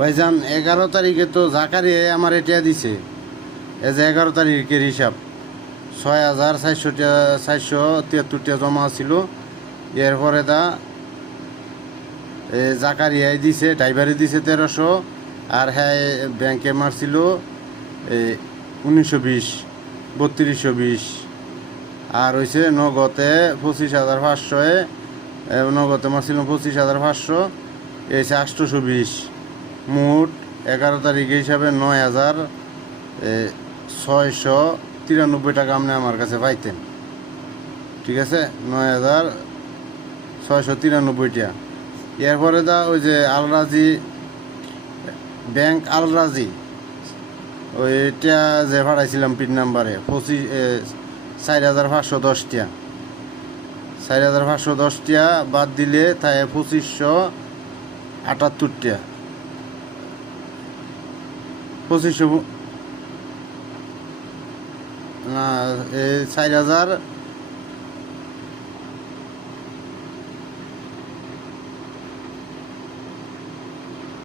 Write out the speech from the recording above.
ভাইজান 11 তারিখে তো জাকারি আমার এটা দিছে। এই যে 11 তারিখের হিসাব 6,473 জমা ছিল। এরপরে জাকারিয়াই দিছে, ড্রাইভারে দিছে 1300, আর হ্যাঁ ব্যাংকে মারছিল 1920, 3220, আর হয়েছে নগদে 25,500, নগদে মারছিল 25,500, এসে 820। মোট 11 তারিখে হিসাবে 9,693 টাকা আপনি আমার কাছে পাইতেন। ঠিক আছে, 9,693 টাকা। এরপরে ওই যে আলরাজি ব্যাংক, আলরাজি ওইটা যে ভাড়াইছিলাম পিন নাম্বারে 4,510 টাকা। 4,510 টাকা বাদ দিলে তাই 2,578 টাকা। 2500 না, 4,000